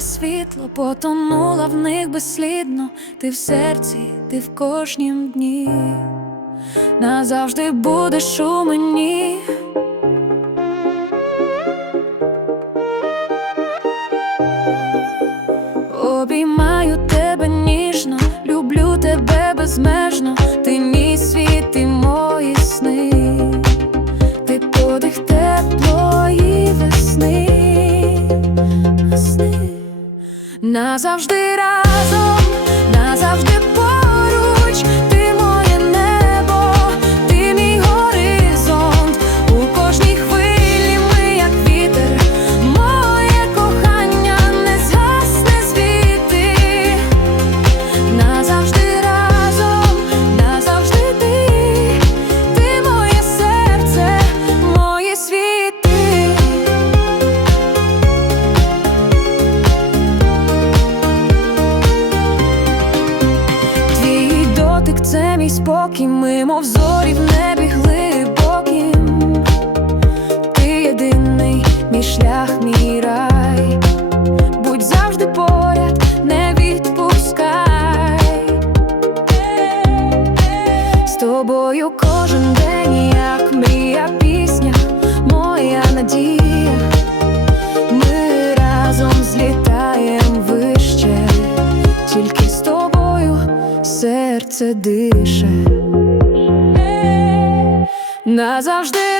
світло, потонула в них безслідно. Ти в серці, ти в кожнім дні, назавжди будеш у мені. Обіймаю тебе ніжно, люблю тебе безмежно, Назавжди разом, назавжди спокій, ми мов зорі в небі серце дише. Назавжди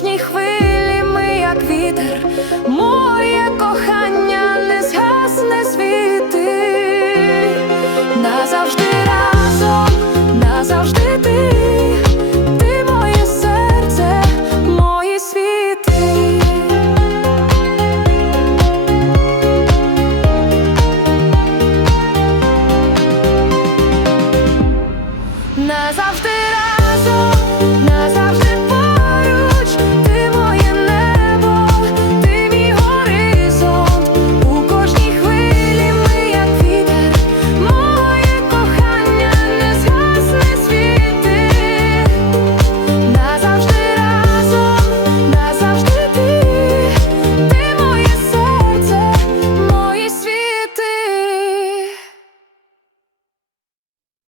кожній хвилі.